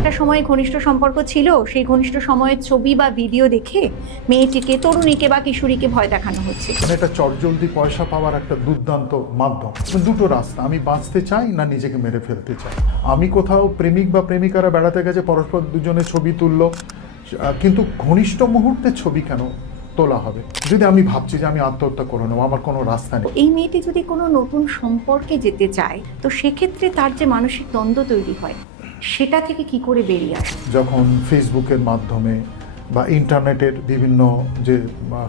একটা সময় ঘনিষ্ঠ সম্পর্ক ছিল, সেই ঘনিষ্ঠ সময়ের ছবি বা ভিডিও দেখে মেয়েটিকে, তরুণীকে বা কিশোরীকে ভয় দেখানো হচ্ছে। এটা চটজলদি পয়সা পাওয়ার একটা দুর্দান্ত মাধ্যম। দুটো রাস্তা, আমি বাঁচতে চাই না নিজেকে মেরে ফেলতে চাই। আমি কোথাও প্রেমিক বা প্রেমিকারা বেড়াতে গেছে, পরস্পর দুজনে ছবি তুললো, কিন্তু ঘনিষ্ঠ মুহূর্তের ছবি কেন তোলা হবে যদি আমি ভাবছি যে আমি আত্মহত্যা করে নেবো? আমার কোনো রাস্তা নেই। এই মেয়েটি যদি কোনো নতুন সম্পর্কে যেতে চায়, তো সেক্ষেত্রে তার যে মানসিক দ্বন্দ্ব তৈরি হয়, সেটা থেকে কি করে বেরিয়ে আসে? যখন ফেসবুকের মাধ্যমে বা ইন্টারনেটের বিভিন্ন যে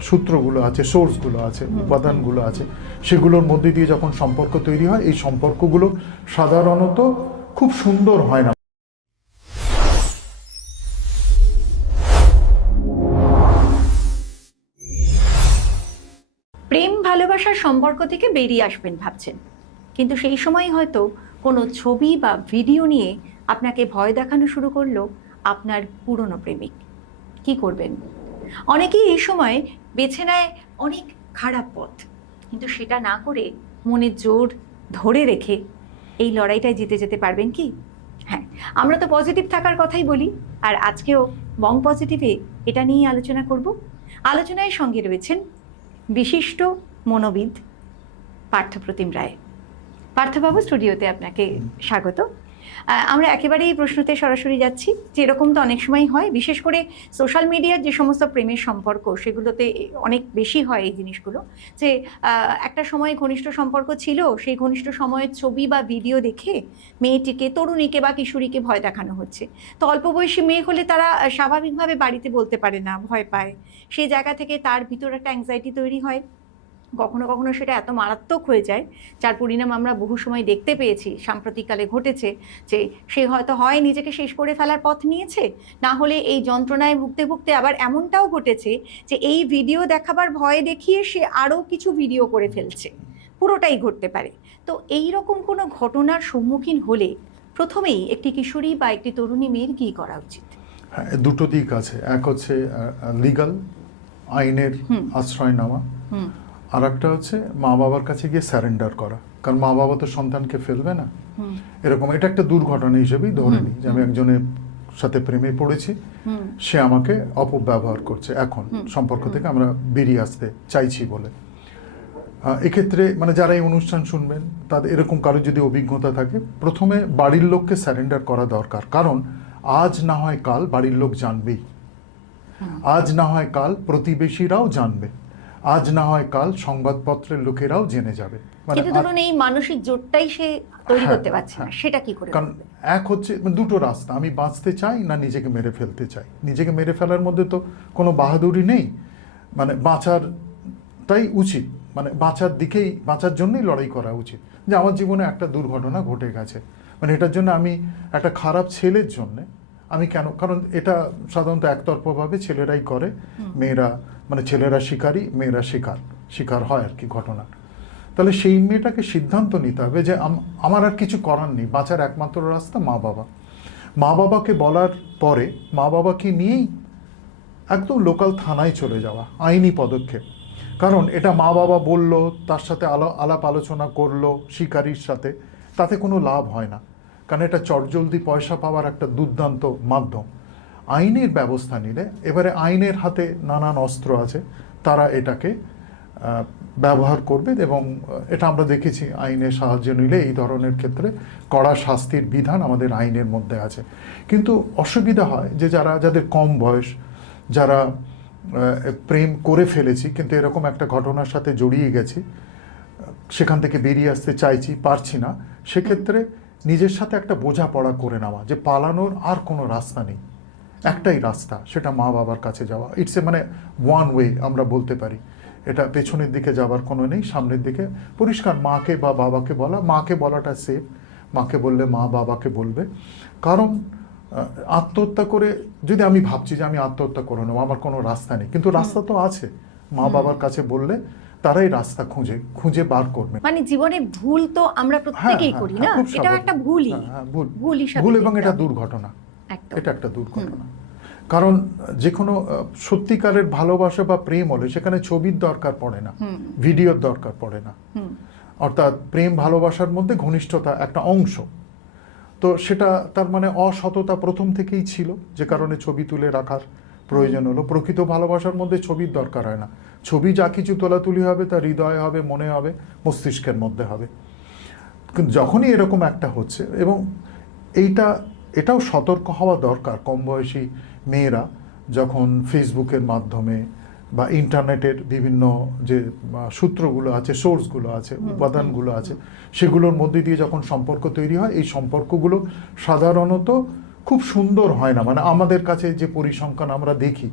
সূত্রগুলো আছে, সোর্সগুলো আছে, উপাদানগুলো আছে, সেগুলোর মধ্যে দিয়ে যখন সম্পর্ক তৈরি হয়, এই সম্পর্কগুলো সাধারণত খুব সুন্দর হয় না। প্রেম ভালোবাসার সম্পর্ক থেকে বেরিয়ে আসবেন ভাবছেন, কিন্তু সেই সময় হয়তো কোনো ছবি বা ভিডিও নিয়ে আপনাকে ভয় দেখানো শুরু করলো আপনার পুরনো প্রেমিক। কি করবেন? অনেকেই এই সময় বেছে নেয় অনেক খারাপ পথ, কিন্তু সেটা না করে মনের জোর ধরে রেখে এই লড়াইটায় জিতে যেতে পারবেন কি? হ্যাঁ, আমরা তো পজিটিভ থাকার কথাই বলি, আর আজকেও বং পজিটিভে এটা নিয়েই আলোচনা করব। আলোচনায় সঙ্গে রয়েছেন বিশিষ্ট মনোবিদ পার্থপ্রতিম রায়। পার্থবাবু, স্টুডিওতে আপনাকে স্বাগত। আমরা একেবারেই প্রশ্নতে সরাসরি যাচ্ছি। যেরকম তো অনেক সময় হয়, বিশেষ করে সোশ্যাল মিডিয়ার যে সমস্ত প্রেমের সম্পর্ক, সেগুলোতে অনেক বেশি হয় এই জিনিসগুলো, যে একটা সময় ঘনিষ্ঠ সম্পর্ক ছিল, সেই ঘনিষ্ঠ সময়ের ছবি বা ভিডিও দেখে মেয়েটিকে, তরুণীকে বা কিশোরীকে ভয় দেখানো হচ্ছে। তো অল্প বয়সী মেয়ে হলে তারা স্বাভাবিকভাবে বাড়িতে বলতে পারে না, ভয় পায়। সেই জায়গা থেকে তার ভিতর একটা অ্যাংজাইটি তৈরি হয়। কখনো কখনো সেটা এত মারাত্মক হয়ে যায়, যার পরিণাম আমরা বহু সময় দেখতে পেয়েছি, সাম্প্রতিককালে ঘটেছে, যে সে হয়তো হয় নিজেকে শেষ করে ফেলার পথ নিয়েছে, না হলে এই যন্ত্রণায় ভুগতে ভুগতে আবার এমনটাও ঘটেছে যে এই ভিডিও দেখাবার ভয় দেখিয়ে সে আরও কিছু ভিডিও করে ফেলছে। পুরোটাই ঘটতে পারে। তো এই রকম কোনো ঘটনার সম্মুখীন হলে প্রথমেই একটি কিশোরী বা একটি তরুণী মেয়ের কী করা উচিত? হ্যাঁ, দুটো দিক আছে। এক হচ্ছে লিগাল, আইনের আশ্রয় নেওয়া, আর একটা হচ্ছে মা বাবার কাছে গিয়ে স্যারেন্ডার করা। কারণ মা বাবা তো সন্তানকে ফেলবে না। এরকম এটা একটা দুর্ঘটনা হিসেবেই ধরে নিই যে আমি একজনের সাথে প্রেমে পড়েছি, সে আমাকে অপব্যবহার করছে, এখন সম্পর্ক থেকে আমরা বেরিয়ে আসতে চাইছি বলে। এক্ষেত্রে মানে যারা এই অনুষ্ঠান শুনবেন, তাদের এরকম কারো যদি অভিজ্ঞতা থাকে, প্রথমে বাড়ির লোককে স্যারেন্ডার করা দরকার। কারণ আজ না হয় কাল বাড়ির লোক জানবেই, আজ না হয় কাল প্রতিবেশীরাও জানবে, আজ না হয় কাল সংবাদপত্রের লোকেরাও জেনে যাবে। কিন্তু ধরুন এই মানসিক জোরটাই সে তৈরি করতে পারছে না, সেটা কি করে? কারণ এক হচ্ছে দুটো রাস্তা, আমি বাঁচতে চাই না নিজেকে মেরে ফেলতে চাই। নিজেকে মেরে ফেলার মধ্যে তো কোনো বাহাদুরি নেই, মানে বাঁচারটাই উচিত, মানে বাঁচার দিকেই, বাঁচার জন্যই লড়াই করা উচিত। যে আমার জীবনে একটা দুর্ঘটনা ঘটে গেছে, মানে এটার জন্য আমি একটা খারাপ ছেলের জন্যে আমি কেন, কারণ এটা সাধারণত একতরফাভাবে ছেলেরাই করে, মেয়েরা মানে ছেলেরা শিকারী, মেয়েরা শিকার হয় আর কি ঘটনা। তাহলে সেই মেয়েটাকে সিদ্ধান্ত নিতে হবে যে আমার আর কিছু করার নেই, বাঁচার একমাত্র রাস্তা মা বাবা। মা বাবাকে বলার পরে মা বাবাকে নিয়েই একদম লোকাল থানায় চলে যাওয়া, আইনি পদক্ষেপ। কারণ এটা মা বাবা বলল, তার সাথে আলাপ আলোচনা করলো শিকারীর সাথে, তাতে কোনো লাভ হয় না। কারণ এটা চটজলদি পয়সা পাওয়ার একটা দুর্দান্ত মাধ্যম। আইনের ব্যবস্থা নিলে, এবারে আইনের হাতে নানান অস্ত্র আছে, তারা এটাকে ব্যবহার করবে, এবং এটা আমরা দেখেছি আইনের সাহায্য নিলে এই ধরনের ক্ষেত্রে কড়া শাস্তির বিধান আমাদের আইনের মধ্যে আছে। কিন্তু অসুবিধা হয় যে যাদের কম বয়স, যারা প্রেম করে ফেলেছি কিন্তু এরকম একটা ঘটনার সাথে জড়িয়ে গেছি, সেখান থেকে বেরিয়ে আসতে চাইছি, পারছি না, সেক্ষেত্রে নিজের সাথে একটা বোঝাপড়া করে নেওয়া যে পালানোর আর কোনো রাস্তা নেই, একটাই রাস্তা, সেটা মা বাবার কাছে যাওয়া। ইটস মানে ওয়ান ওয়ে আমরা বলতে পারি। এটা পেছনের দিকে যাবার কোনো নেই, সামনের দিকে পরিষ্কার মাকে বা বাবাকে বলা। মাকে বলাটা সেফ, মাকে বললে মা বাবাকে বলবে। কারণ আত্মহত্যা করে যদি আমি ভাবছি যে আমি আত্মহত্যা করে নেবো, আমার কোনো রাস্তা নেই, কিন্তু রাস্তা তো আছে। মা বাবার কাছে বললে তারাই রাস্তা খুঁজে বার করবে। মানে জীবনে ভুল তো আমরা প্রত্যেকেই করি না, এটা একটা ভুলই, ভুল, এবং এটা দুর্ঘটনা, এটা একটা দুর্ঘটনা। কারণ যে কোনো সত্যিকারের ভালোবাসা বা প্রেম হলে সেখানে ছবির দরকার পড়ে না, ভিডিওর দরকার পড়ে না। অর্থাৎ প্রেম ভালোবাসার মধ্যে ঘনিষ্ঠতা একটা অংশ। তো সেটা তার মানে অসততা প্রথম থেকেই ছিল, যে কারণে ছবি তুলে রাখার প্রয়োজন হলো। প্রকৃত ভালোবাসার মধ্যে ছবির দরকার হয় না। ছবি যা কিছু তোলাতুলি হবে তা হৃদয়ে হবে, মনে হবে, মস্তিষ্কের মধ্যে হবে। কিন্তু যখনই এরকম একটা হচ্ছে, এবং এটাও সতর্ক হওয়া দরকার, কম বয়সী মেয়েরা যখন ফেসবুকের মাধ্যমে বা ইন্টারনেটের বিভিন্ন যে সূত্রগুলো আছে, সোর্সগুলো আছে, উপাদানগুলো আছে, সেগুলোর মধ্যে দিয়ে যখন সম্পর্ক তৈরি হয়, এই সম্পর্কগুলো সাধারণত খুব সুন্দর হয় না। মানে আমাদের কাছে যে পরিসংখ্যান আমরা দেখি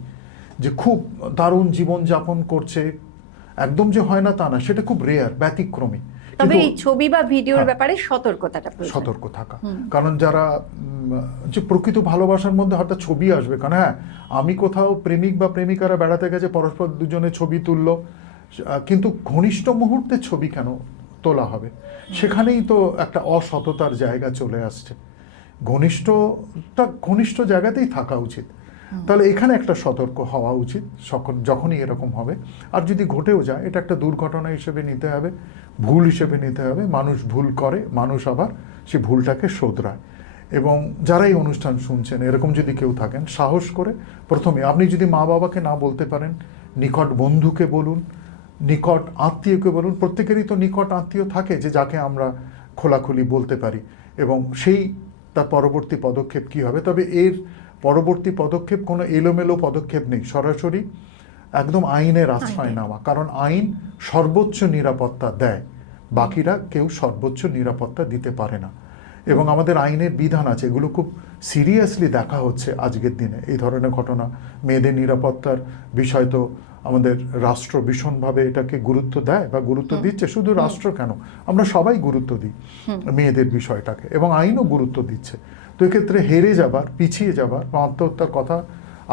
যে খুব দারুণ জীবনযাপন করছে, একদম যে হয় না তা না, সেটা খুব রেয়ার, ব্যতিক্রমী। তবে এই ছবি বা ভিডিওর ব্যাপারে সতর্কতাটা প্রয়োজন। সতর্ক থাকা, কারণ যারা যে প্রকৃত ভালোবাসার মধ্যে হঠাৎ ছবি আসবে, কারণ হ্যাঁ, আমি কোথাও প্রেমিক বা প্রেমিকারা বেড়াতে গেছে, পরস্পর দুজনে ছবি তুললো, কিন্তু ঘনিষ্ঠ মুহূর্তে ছবি কেন তোলা হবে? সেখানেই তো একটা অসততার জায়গা চলে আসছে। ঘনিষ্ঠ জায়গাতেই থাকা উচিত। তাহলে এখানে একটা সতর্ক হওয়া উচিত যখনই এরকম হবে। আর যদি ঘটেও যায়, এটা একটা দুর্ঘটনা হিসেবে নিতে হবে, ভুল হিসেবে নিতে হবে। মানুষ ভুল করে, মানুষ আবার সে ভুলটাকে শোধরায়। এবং যারা এই অনুষ্ঠান শুনছেন, এরকম যদি কেউ থাকেন, সাহস করে প্রথমে, আপনি যদি মা বাবাকে না বলতে পারেন, নিকট বন্ধুকে বলুন, নিকট আত্মীয়কে বলুন। প্রত্যেকেরই তো নিকট আত্মীয় থাকে যে যাকে আমরা খোলাখুলি বলতে পারি, এবং তার পরবর্তী পদক্ষেপ কী হবে। তবে এর পরবর্তী পদক্ষেপ কোনো এলোমেলো পদক্ষেপ নেই, সরাসরি একদম আইনের আশ্রয় নেওয়া। কারণ আইন সর্বোচ্চ নিরাপত্তা দেয়, বাকিরা কেউ সর্বোচ্চ নিরাপত্তা দিতে পারে না। এবং আমাদের আইনের বিধান আছে, এগুলো খুব সিরিয়াসলি দেখা হচ্ছে আজকের দিনে। এই ধরনের ঘটনা, মেয়েদের নিরাপত্তার বিষয় তো আমাদের রাষ্ট্র ভীষণভাবে এটাকে গুরুত্ব দেয় বা গুরুত্ব দিচ্ছে। শুধু রাষ্ট্র কেন, আমরা সবাই গুরুত্ব দিই মেয়েদের বিষয়টাকে, এবং আইনও গুরুত্ব দিচ্ছে। তো এক্ষেত্রে হেরে যাবার, পিছিয়ে যাবার বা আত্মহত্যার কথা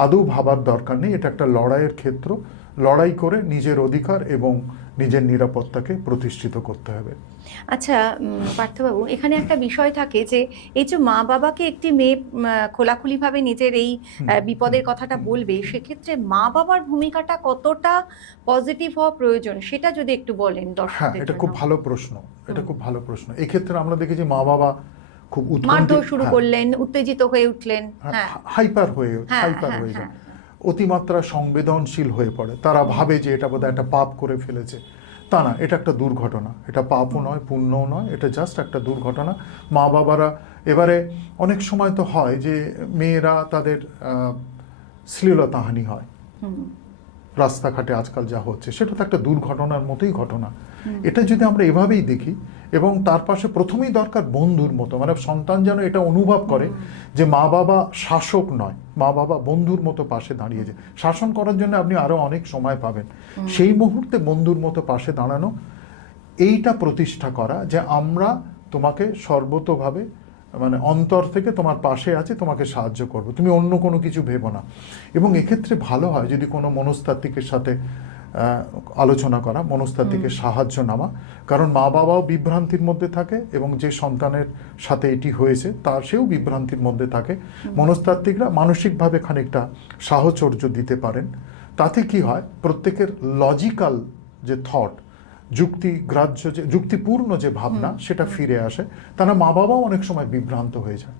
আদৌ ভাবার দরকার নেই। এটা একটা লড়াইয়ের ক্ষেত্র, লড়াই করে নিজের অধিকার এবং নিজের নিরাপত্তাকে প্রতিষ্ঠিত করতে হবে। আচ্ছা পার্থবাবু, এখানে একটা বিষয় থাকে যে এই যে মা বাবাকে একটি মেয়ে খোলাখুলিভাবে নিজের এই বিপদের কথাটা বলবে, সেক্ষেত্রে মা বাবার ভূমিকাটা কতটা পজিটিভ হওয়া প্রয়োজন, সেটা যদি একটু বলেন দর্শকদের জন্য। এটা খুব ভালো প্রশ্ন, এটা খুব ভালো প্রশ্ন। এক্ষেত্রে আমরা দেখেছি মা বাবা খুব মারধর শুরু করলেন, উত্তেজিত হয়ে উঠলেন, হাইপার হয়ে যান, অতিমাত্রা সংবেদনশীল হয়ে পড়ে। তারা ভাবে যে এটা বোধহয় একটা পাপ করে ফেলেছে। তা না, এটা একটা দুর্ঘটনা। এটা পাপও নয়, পুণ্যও নয়, এটা জাস্ট একটা দুর্ঘটনা। মা বাবারা এবারে অনেক সময় তো হয় যে মেয়েরা তাদের শ্লীলতাহানি হয় রাস্তাঘাটে, আজকাল যা হচ্ছে সেটা তো একটা দুর্ঘটনার মতোই ঘটনা। এটা যদি আমরা এভাবেই দেখি, এবং তার পাশে প্রথমেই দরকার বন্ধুর মতো, মানে সন্তান যেন এটা অনুভব করে যে মা বাবা শাসক নয়, মা বাবা বন্ধুর মতো পাশে দাঁড়িয়েছে। শাসন করার জন্য আপনি আরো অনেক সময় পাবেন, সেই মুহূর্তে বন্ধুর মতো পাশে দাঁড়ানো, এইটা প্রতিষ্ঠা করা যে আমরা তোমাকে সর্বতোভাবে, মানে অন্তর থেকে তোমার পাশে আছে, তোমাকে সাহায্য করবো, তুমি অন্য কোনো কিছু ভেবো না। এবং এক্ষেত্রে ভালো হয় যদি কোনো মনস্তাত্ত্বিকের সাথে আলোচনা করা, মনস্তাত্ত্বিকের সাহায্য নেওয়া। কারণ মা বাবাও বিভ্রান্তির মধ্যে থাকে, এবং যে সন্তানের সাথে এটি হয়েছে তার সেও বিভ্রান্তির মধ্যে থাকে। মনস্তাত্ত্বিকরা মানসিকভাবে খানিকটা সাহচর্য দিতে পারেন। তাতে কি হয়, প্রত্যেকের লজিক্যাল যে থট, যুক্তিগ্রাহ্য যে যুক্তিপূর্ণ যে ভাবনা, সেটা ফিরে আসে। তারা মা বাবাও অনেক সময় বিভ্রান্ত হয়ে যায়,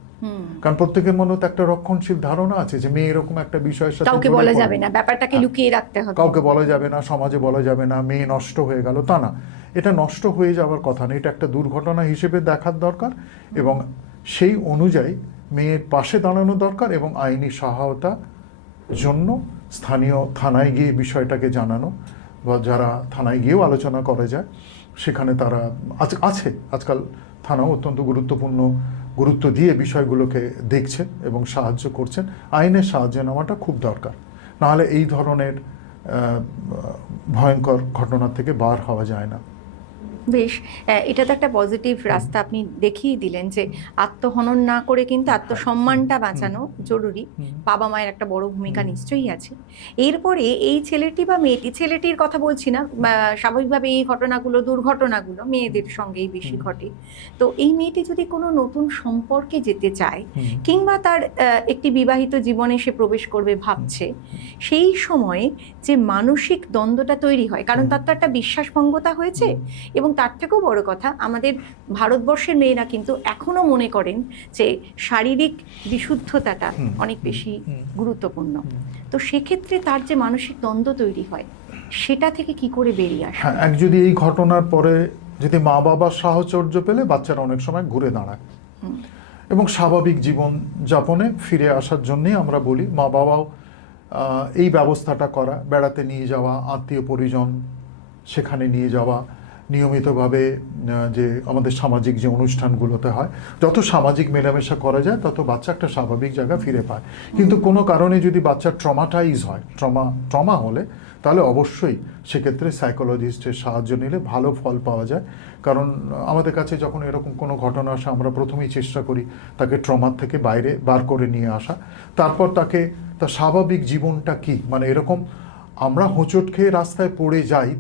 কারণ প্রত্যেকের মনে তো একটা রক্ষণশীল ধারণা আছে যে মেয়ে এরকম একটা বিষয়ের সাথে কাউকে বলা যাবে না, ব্যাপারটাকে লুকিয়ে রাখতে হবে, কাউকে বলা যাবে না, সমাজে বলা যাবে না, মেয়ে নষ্ট হয়ে গেল। তা না, এটা নষ্ট হয়ে যাওয়ার কথা না, এটা একটা দুর্ঘটনা হিসেবে দেখার দরকার, এবং সেই অনুযায়ী মেয়ের পাশে দাঁড়ানো দরকার, এবং আইনি সহায়তা জন্য স্থানীয় থানায় গিয়ে বিষয়টাকে জানানো, বা যারা থানায় গিয়েও আলোচনা করা যায় সেখানে তারা আছে। আজকাল থানাও অত্যন্ত গুরুত্ব দিয়ে বিষয়গুলোকে দেখছে এবং সাহায্য করছেন। আইনের সাহায্য নেওয়াটা খুব দরকার, নাহলে এই ধরনের ভয়ঙ্কর ঘটনা থেকে বার হওয়া যায় না। বেশ, এটা তো একটা পজিটিভ রাস্তা আপনি দেখিয়ে দিলেন যে আত্মহনন না করে কিন্তু আত্মসম্মানটা বাঁচানো জরুরি। বাবা মায়ের একটা বড় ভূমিকা নিশ্চয়ই আছে। এরপরে এই ছেলেটি বা মেয়েটি, ছেলেটির কথা বলছি না, স্বাভাবিকভাবে এই ঘটনাগুলো, দুর্ঘটনাগুলো মেয়েদের সঙ্গেই বেশি ঘটে। তো এই মেয়েটি যদি কোনো নতুন সম্পর্কে যেতে চায়, কিংবা তার একটি বিবাহিত জীবনে সে প্রবেশ করবে ভাবছে, সেই সময়ে যে মানসিক দ্বন্দ্বটা তৈরি হয়, কারণ তার তো একটা বিশ্বাসভঙ্গতা হয়েছে, এবং তার থেকেও বড় কথা, আমাদের ভারতবর্ষের মেয়েরা কিন্তু এখনো মনে করেন যে শারীরিক বিশুদ্ধতাটা অনেক বেশি গুরুত্বপূর্ণ। তো সেক্ষেত্রে তার যে মানসিক দ্বন্দ্ব তৈরি হয়, সেটা থেকে কি করে বেরিয়ে আসে? হ্যাঁ, যদি এই ঘটনার পরে যদি মা বাবার সাহচর্য পেলে বাচ্চারা অনেক সময় ঘুরে দাঁড়ায় এবং স্বাভাবিক জীবন যাপনে ফিরে আসার জন্যই আমরা বলি মা বাবাও এই ব্যবস্থাটা করা, বেড়াতে নিয়ে যাওয়া, আত্মীয় পরিজন সেখানে নিয়ে যাওয়া, নিয়মিতভাবে যে আমাদের সামাজিক যে অনুষ্ঠানগুলোতে হয়, যত সামাজিক মেলামেশা করা যায় তত বাচ্চা একটা স্বাভাবিক জায়গা ফিরে পায়। কিন্তু কোনো কারণে যদি বাচ্চা ট্রমাটাইজ হয়, ট্রমা হলে, তাহলে অবশ্যই সেক্ষেত্রে সাইকোলজিস্টের সাহায্য নিলে ভালো ফল পাওয়া যায়। কারণ আমাদের কাছে যখন এরকম কোনো ঘটনা আসে, আমরা প্রথমেই চেষ্টা করি তাকে ট্রমার থেকে বাইরে বার করে নিয়ে আসা, তারপর তাকে তার স্বাভাবিক জীবনটা কি, মানে এরকম আমরা হোঁচট খেয়ে রাস্তায় পড়ে যাই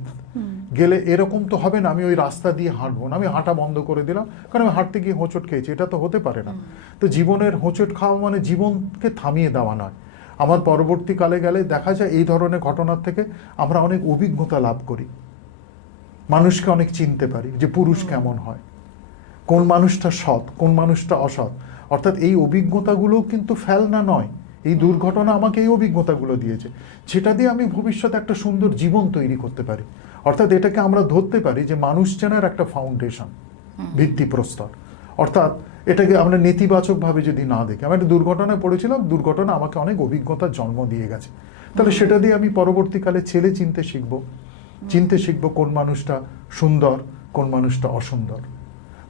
গেলে এরকম তো হবে না আমি ওই রাস্তা দিয়ে হাঁটবো না, আমি হাঁটা বন্ধ করে দিলাম কারণ আমি হাঁটতে গিয়ে হোঁচট খেয়েছি, এটা তো হতে পারে না। তো জীবনের হোঁচট খাওয়া মানে জীবনকে থামিয়ে দেওয়া নয়। আমার পরবর্তীকালে গেলে দেখা যায় এই ধরনের ঘটনার থেকে আমরা অনেক অভিজ্ঞতা লাভ করি, মানুষকে অনেক চিনতে পারি যে পুরুষ কেমন হয়, কোন মানুষটা সৎ, কোন মানুষটা অসৎ। অর্থাৎ এই অভিজ্ঞতাগুলো কিন্তু ফেলনা নয়, এই দুর্ঘটনা আমাকে এই অভিজ্ঞতাগুলো দিয়েছে, সেটা দিয়ে আমি ভবিষ্যতে একটা সুন্দর জীবন তৈরি করতে পারি। অর্থাৎ এটাকে আমরা ধরতে পারি যে মানুষ চেনার একটা ফাউন্ডেশন, ভিত্তিপ্রস্তর। অর্থাৎ এটাকে আমরা নেতিবাচকভাবে যদি না দেখি, আমি একটা দুর্ঘটনায় পড়েছিলাম, দুর্ঘটনা আমাকে অনেক অভিজ্ঞতার জন্ম দিয়ে গেছে, তাহলে সেটা দিয়ে আমি পরবর্তীকালে ছেলে চিনতে শিখবো কোন মানুষটা সুন্দর, কোন মানুষটা অসুন্দর,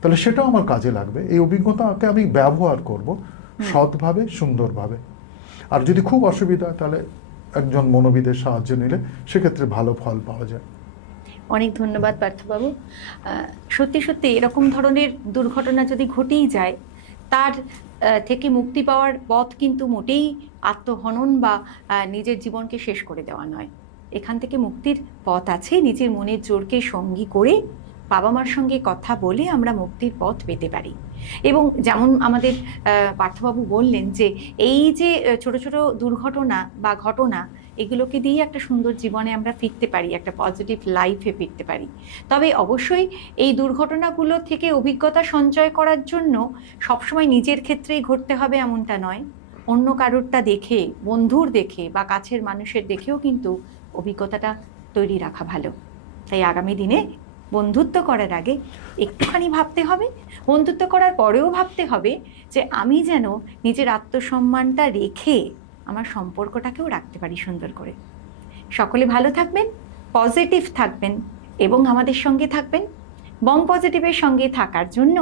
তাহলে সেটাও আমার কাজে লাগবে। এই অভিজ্ঞতাকে আমি ব্যবহার করব সৎভাবে, সুন্দরভাবে। আর যদি খুব অসুবিধা, তাহলে একজন মনোবিদের সাহায্য নিলে সেক্ষেত্রে ভালো ফল পাওয়া যায়। অনেক ধন্যবাদ পার্থবাবু। সত্যি সত্যি এরকম ধরনের দুর্ঘটনা যদি ঘটেই যায়, তার থেকে মুক্তি পাওয়ার পথ কিন্তু মোটেই আত্মহনন বা নিজের জীবনকে শেষ করে দেওয়া নয়। এখান থেকে মুক্তির পথ আছে, নিজের মনের জোরকে সঙ্গী করে বাবা মার সঙ্গে কথা বলে আমরা মুক্তির পথ পেতে পারি। এবং যেমন আমাদের পার্থবাবু বললেন যে এই যে ছোট ছোট দুর্ঘটনা বা ঘটনা, এগুলোকে দিয়ে একটা সুন্দর জীবনে আমরা ফিরতে পারি, একটা পজিটিভ লাইফে ফিরতে পারি। তবে অবশ্যই এই দুর্ঘটনাগুলো থেকে অভিজ্ঞতা সঞ্চয় করার জন্য সবসময় নিজের ক্ষেত্রেই ঘটতে হবে এমনটা নয়, অন্য কারোরটা দেখে, বন্ধুর দেখে বা কাছের মানুষের দেখেও কিন্তু অভিজ্ঞতাটা তৈরি রাখা ভালো। তাই আগামী দিনে বন্ধুত্ব করার আগে একটুখানি ভাবতে হবে, বন্ধুত্ব করার পরেও ভাবতে হবে যে আমি যেন নিজের আত্মসম্মানটা রেখে আমার সম্পর্কটাকেও রাখতে পারি সুন্দর করে। সকলে ভালো থাকবেন, পজিটিভ থাকবেন এবং আমাদের সঙ্গে থাকবেন। বং পজিটিভের সঙ্গে থাকার জন্য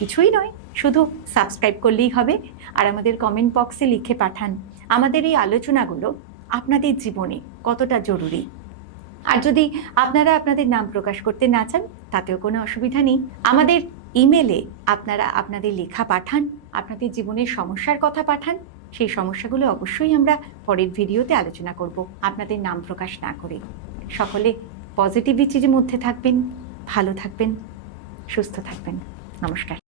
কিছুই নয়, শুধু সাবস্ক্রাইব করলেই হবে। আর আমাদের কমেন্ট বক্সে লিখে পাঠান আমাদের এই আলোচনাগুলো আপনাদের জীবনে কতটা জরুরি। আর যদি আপনারা আপনাদের নাম প্রকাশ করতে না চান, তাতেও কোনো অসুবিধা নেই। আমাদের ইমেলে আপনারা আপনাদের লেখা পাঠান, আপনাদের জীবনের সমস্যার কথা পাঠান। সেই সমস্যাগুলো অবশ্যই আমরা পরের ভিডিওতে আলোচনা করব, আপনাদের নাম প্রকাশ না করে। সকলে পজিটিভিটির মধ্যে থাকবেন, ভালো থাকবেন, সুস্থ থাকবেন। নমস্কার।